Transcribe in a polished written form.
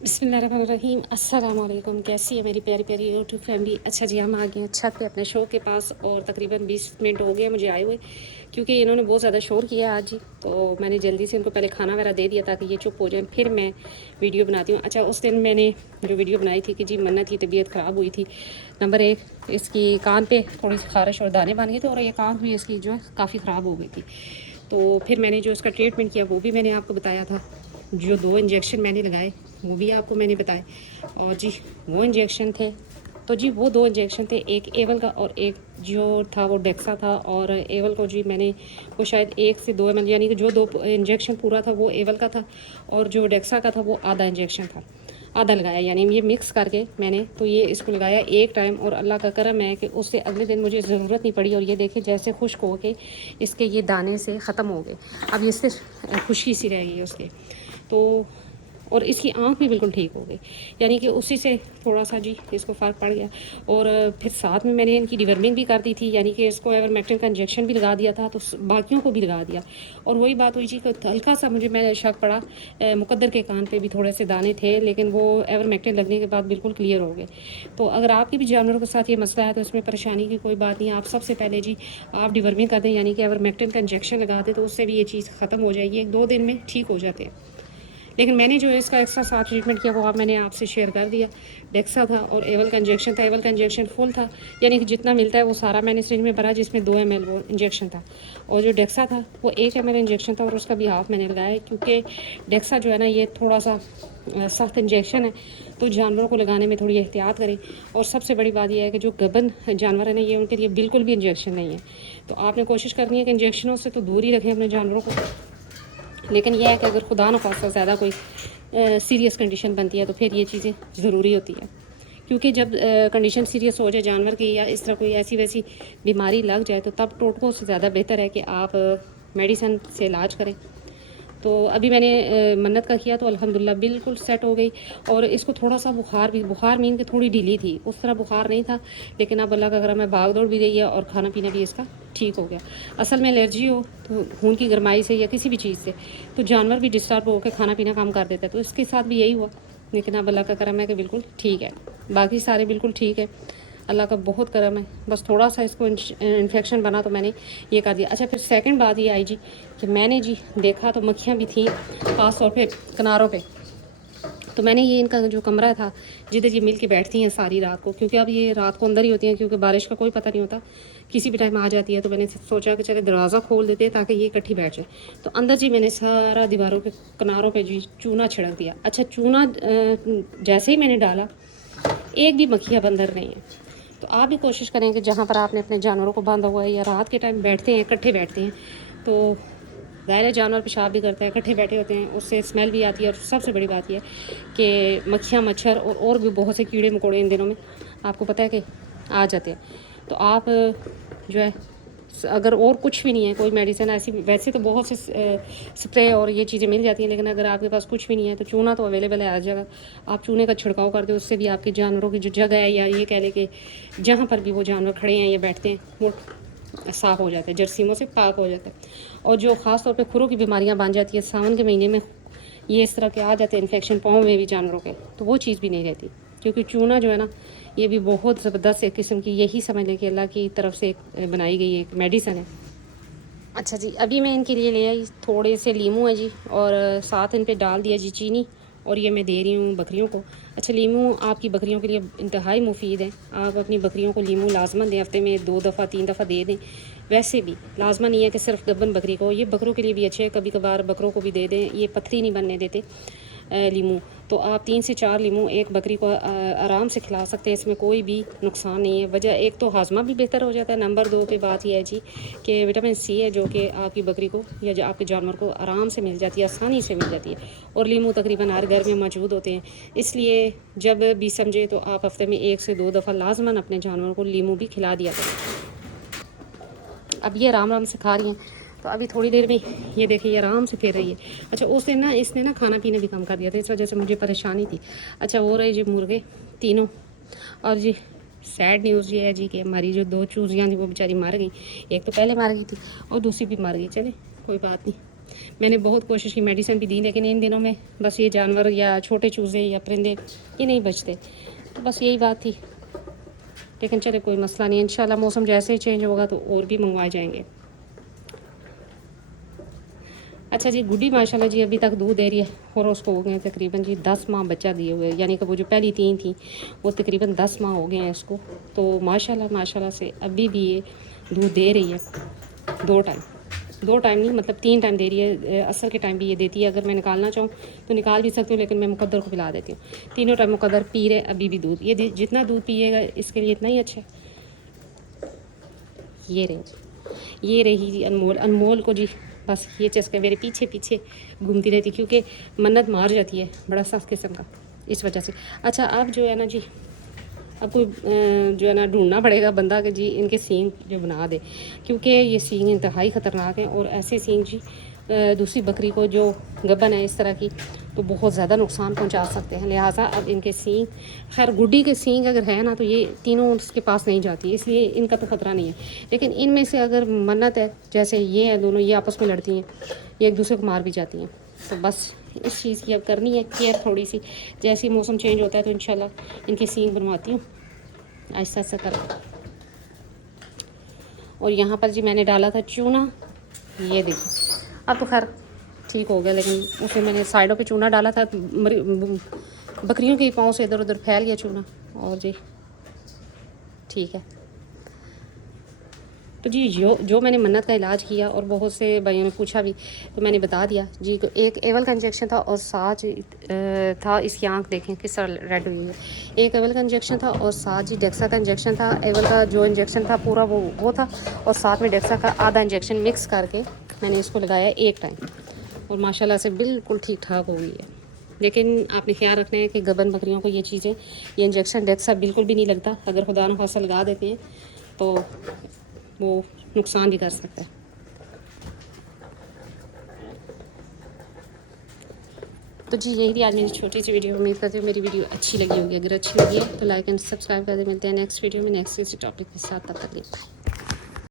बिस्मिल्लाहिर्रहमानिर्रहीम। अस्सलाम वालेकुम। कैसी है मेरी प्यारी प्यारी यूट्यूब फैमिली। अच्छा जी, हम आ गए हैं छत पे अपने शो के पास और तकरीबन 20 मिनट हो गए मुझे आए हुए, क्योंकि इन्होंने बहुत ज़्यादा शोर किया आज ही। तो मैंने जल्दी से इनको पहले खाना वगैरह दे दिया ताकि ये चुप हो जाएं, फिर मैं वीडियो बनाती हूँ। अच्छा, उस दिन मैंने जो वीडियो बनाई थी कि जी मन्नत की तबीयत ख़राब हुई थी। नंबर 1, इसकी कान पे थोड़ी सी खारिश और दाने बन गए थे और ये कान भी इसकी जो है काफ़ी ख़राब हो गई थी। तो फिर मैंने जो इसका ट्रीटमेंट किया वो भी मैंने आपको बताया था। जो 2 इंजेक्शन मैंने लगाए वो भी आपको मैंने बताए। और जी वो इंजेक्शन थे, तो जी वो 2 इंजेक्शन थे, एक एवल का और एक जो था वो डेक्सा था। और एवल को जी मैंने वो शायद 1 से 2 ml, यानी कि जो 2 इंजेक्शन पूरा था वो एवल का था और जो डेक्सा का था वो आधा इंजेक्शन था, आधा लगाया। यानी ये मिक्स करके मैंने तो ये इसको लगाया एक टाइम, और अल्लाह का करम है कि उससे अगले दिन मुझे ज़रूरत नहीं पड़ी। और ये देखें जैसे खुश्क हो के इसके ये दाने से ख़त्म हो गए, अब ये सिर्फ खुशी सी रह गई है उसके। तो और इसकी आँख भी बिल्कुल ठीक हो गई, यानी कि उसी से थोड़ा सा जी इसको फ़र्क पड़ गया। और फिर साथ में मैंने इनकी डिवर्मिंग भी कर दी थी, यानी कि इसको एवरमेक्टिन का इंजेक्शन भी लगा दिया था, तो बाकियों को भी लगा दिया। और वही बात हुई जी कि हल्का सा मुझे शक पड़ा, मुकद्दर के कान पे भी थोड़े से दाने थे, लेकिन वो एवरमेक्टिन लगने के बाद बिल्कुल क्लियर हो गए। तो अगर आपके भी जानवरों के साथ ये मसला है तो इसमें परेशानी की कोई बात नहीं। आप सबसे पहले जी आप डिवर्मिंग कर दें, यानी कि एवरमेक्टिन का इंजेक्शन लगा दें, तो उससे भी ये चीज़ ख़त्म हो जाएगी, 1-2 दिन में ठीक हो जाते हैं। लेकिन मैंने जो इसका एक्स्ट्रा साथ ट्रीटमेंट किया वो मैंने आपसे शेयर कर दिया। डेक्सा था और एवल का इंजेक्शन था। एवल का इंजेक्शन फुल था, यानी कि जितना मिलता है वो सारा मैंने सिरिंज में भरा, जिसमें 2 ml वो इंजेक्शन था। और जो डेक्सा था वो 1 ml इंजेक्शन था और उसका भी हाफ मैंने लगाया, क्योंकि डेक्सा जो है ना ये थोड़ा सा सख्त इंजेक्शन है, तो जानवरों को लगाने में थोड़ी एहतियात करें। और सबसे बड़ी बात यह है कि जो गबन जानवर है ना, ये उनके लिए बिल्कुल भी इंजेक्शन नहीं है। तो आपने कोशिश करनी है कि इंजेक्शनों से तो दूर ही रखें अपने जानवरों को। लेकिन यह है कि अगर खुदा न खास्ता ज़्यादा कोई सीरियस कंडीशन बनती है तो फिर ये चीज़ें ज़रूरी होती है, क्योंकि जब कंडीशन सीरियस हो जाए जानवर की, या इस तरह कोई ऐसी वैसी बीमारी लग जाए, तो तब टोटकों से ज़्यादा बेहतर है कि आप मेडिसिन से इलाज करें। तो अभी मैंने मन्नत का किया तो अल्हम्दुलिल्लाह बिल्कुल सेट हो गई। और इसको थोड़ा सा बुखार मीन के थोड़ी ढीली थी, उस तरह बुखार नहीं था, लेकिन अब अल्लाह का करम है भाग दौड़ भी रही है और खाना पीना भी इसका ठीक हो गया। असल में एलर्जी हो तो खून की गर्माई से या किसी भी चीज़ से तो जानवर भी डिस्टर्ब होकर खाना पीना कम कर देता है, तो इसके साथ भी यही हुआ। लेकिन अब अल्लाह का करम है कि बिल्कुल ठीक है, बाकी सारे बिल्कुल ठीक है, अल्लाह का बहुत करम है। बस थोड़ा सा इसको इन्फेक्शन बना तो मैंने ये कर दिया। अच्छा, फिर सेकंड बात ये आई जी कि मैंने जी देखा तो मक्खियाँ भी थी, ख़ास तौर पे किनारों पे। तो मैंने ये इनका जो कमरा था जिधर ये मिल के बैठती हैं सारी रात को, क्योंकि अब ये रात को अंदर ही होती हैं, क्योंकि बारिश का कोई पता नहीं होता, किसी भी टाइम आ जाती है। तो मैंने सोचा कि चले दरवाज़ा खोल देते हैं ताकि ये इकट्ठी बैठ जाए। तो अंदर जी मैंने सारा दीवारों के किनारों पे जी चूना छिड़क दिया। अच्छा, चूना जैसे ही मैंने डाला एक भी मक्खियाँ अंदर नहीं है। तो आप भी कोशिश करें कि जहाँ पर आपने अपने जानवरों को बांधा हुआ है या रात के टाइम बैठते हैं, इकट्ठे बैठते हैं, तो ज़ाहिर है जानवर पेशाब भी करते हैं, इकट्ठे बैठे होते हैं, उससे स्मेल भी आती है। और सबसे बड़ी बात यह है कि मक्खियाँ, मच्छर और भी बहुत से कीड़े मकोड़े इन दिनों में आपको पता है कि आ जाते हैं। तो आप जो है अगर और कुछ भी नहीं है, कोई मेडिसिन ऐसी, वैसे तो बहुत से स्प्रे और ये चीज़ें मिल जाती हैं, लेकिन अगर आपके पास कुछ भी नहीं है तो चूना तो अवेलेबल है हर जगह। आप चूने का छिड़काव कर दो, उससे भी आपके जानवरों की जो जगह है, या ये कह लें कि जहाँ पर भी वो जानवर खड़े हैं या बैठते हैं, वो साफ़ हो जाता है, जरासीमों से पाक हो जाता है। और जो ख़ास तौर पे खुरों की बीमारियाँ बन जाती है सावन के महीने में, ये इस तरह के आ जाते हैं इन्फेक्शन पाँव में भी जानवरों के, तो वो चीज़ भी नहीं रहती। क्योंकि चूना जो है ना, ये भी बहुत ज़बरदस्त एक किस्म की, यही समझ लें कि अल्लाह की तरफ से एक बनाई गई एक मेडिसन है। अच्छा जी, अभी मैं इनके लिए ले आई थोड़े से लीमू है जी, और साथ इन पे डाल दिया जी चीनी, और ये मैं दे रही हूँ बकरियों को। अच्छा, लीमू आपकी बकरियों के लिए इंतहाई मुफीद है। आप अपनी बकरियों को लीमू लाजमन दें, हफ्ते में 2 दफ़ा 3 दफ़ा दे दें। वैसे भी लाजमा नहीं है कि सिर्फ गब्बन बकरी को, ये बकरों के लिए भी अच्छे है, कभी कभार बकरों को भी दे दें, ये पथरी नहीं बनने देते लीमू। तो आप 3 से 4 लीमू एक बकरी को आराम से खिला सकते हैं, इसमें कोई भी नुकसान नहीं है। वजह एक तो हाजमा भी बेहतर हो जाता है, नंबर 2 पे बात यह है जी कि विटामिन सी है जो कि आपकी बकरी को या जो आपके जानवर को आराम से मिल जाती है, आसानी से मिल जाती है। और लीमू तकरीबन हर घर में मौजूद होते हैं, इसलिए जब भी समझे तो आप हफ्ते में 1 से 2 दफ़ा लाजमन अपने जानवर को लीमू भी खिला दिया करें। अब ये आराम आराम से खा रही हैं, तो अभी थोड़ी देर में ये देखिए ये आराम से फिर रही है। अच्छा, उस दिन ना इसने ना खाना पीना भी कम कर दिया था, इस वजह से मुझे परेशानी थी। अच्छा, वो रहे जी मुर्गे तीनों। और जी सैड न्यूज़ ये है जी कि हमारी जो 2 चूज़ियाँ थी वो बेचारी मर गई। एक तो पहले मर गई थी और दूसरी भी मर गई। चले कोई बात नहीं, मैंने बहुत कोशिश की, मेडिसिन भी दी, लेकिन इन दिनों में बस ये जानवर या छोटे चूज़े या परिंदे ये नहीं बचते। तो बस यही बात थी, लेकिन चले कोई मसला नहीं, इंशाल्लाह मौसम जैसे ही चेंज होगा तो और भी मंगवाए जाएंगे। अच्छा जी, गुड्डी माशाल्लाह जी अभी तक दूध दे रही है और उसको हो गए हैं तकरीबन जी 10 माह बच्चा दिए हुए, यानी कि वो जो पहली 3 थी वो तकरीबन 10 माह हो गए हैं इसको। तो माशाल्लाह से अभी भी ये दूध दे रही है 2 टाइम, 2 टाइम नहीं मतलब 3 टाइम दे रही है। असर के टाइम भी ये देती है, अगर मैं निकालना चाहूँ तो निकाल भी सकती हूँ, लेकिन मैं मुकद्दर को पिला देती हूँ। तीनों टाइम मुकद्दर पी रहे अभी भी दूध, ये जितना दूध पिएगा इसके लिए इतना ही अच्छा है। ये रही जी अनमोल। अनमोल को जी बस ये चस्का मेरे पीछे पीछे घूमती रहती, क्योंकि मन्नत मार जाती है बड़ा सख्त किस्म का, इस वजह से। अच्छा अब जो है ना जी, अब कोई जो है ना ढूंढना पड़ेगा बंदा कि जी इनके सींग जो बना दे, क्योंकि ये सींग इंतहाई ख़तरनाक हैं और ऐसे सींग जी दूसरी बकरी को जो गबन है इस तरह की तो बहुत ज़्यादा नुकसान पहुंचा सकते हैं। लिहाजा अब इनके सींग, खैर गुड्डी के सींग अगर है ना तो ये तीनों उसके पास नहीं जाती, इसलिए इनका तो ख़तरा नहीं है। लेकिन इनमें से अगर मन्नत है, जैसे ये है, दोनों ये आपस में लड़ती हैं, ये एक दूसरे को मार भी जाती हैं। तो बस इस चीज़ की अब करनी है केयर थोड़ी सी, जैसे ही मौसम चेंज होता है तो इंशाल्लाह इनके सींग बनवाती हूँ ऐसा ऐसा कर। और यहाँ पर जी मैंने डाला था चूना, ये देखो अब तो खैर ठीक हो गया, लेकिन उसे मैंने साइडों पे चूना डाला था, बकरियों के पाँव से इधर उधर फैल गया चूना, और जी ठीक है। तो जी जो मैंने मन्नत का इलाज किया, और बहुत से भाइयों ने पूछा भी तो मैंने बता दिया जी। एक एवल का इंजेक्शन था और साथ था, इसकी आंख देखें किस तरह रेड हुई है। एक एवल का इंजेक्शन था और साथ जी डेक्सा का इंजेक्शन था। एवल का जो इंजेक्शन था पूरा वो था, और साथ में डेक्सा का आधा इंजेक्शन मिक्स करके मैंने इसको लगाया एक टाइम, और माशाल्लाह से बिल्कुल ठीक ठाक हो गई है। लेकिन आपने ख्याल रखना है कि गबन बकरियों को ये चीज़ें, ये इंजेक्शन डेक्सा बिल्कुल भी नहीं लगता। अगर खुदा न खासा लगा देते हैं तो वो नुकसान भी कर सकता है। तो जी यही थी आज मेरी छोटी सी वीडियो। उम्मीद करती हूँ मेरी वीडियो अच्छी लगी होगी। अगर अच्छी लगी है तो लाइक एंड सब्सक्राइब कर दें। मिलते हैं नेक्स्ट वीडियो में नेक्स्ट किसी टॉपिक के साथ, तब तक के लिए।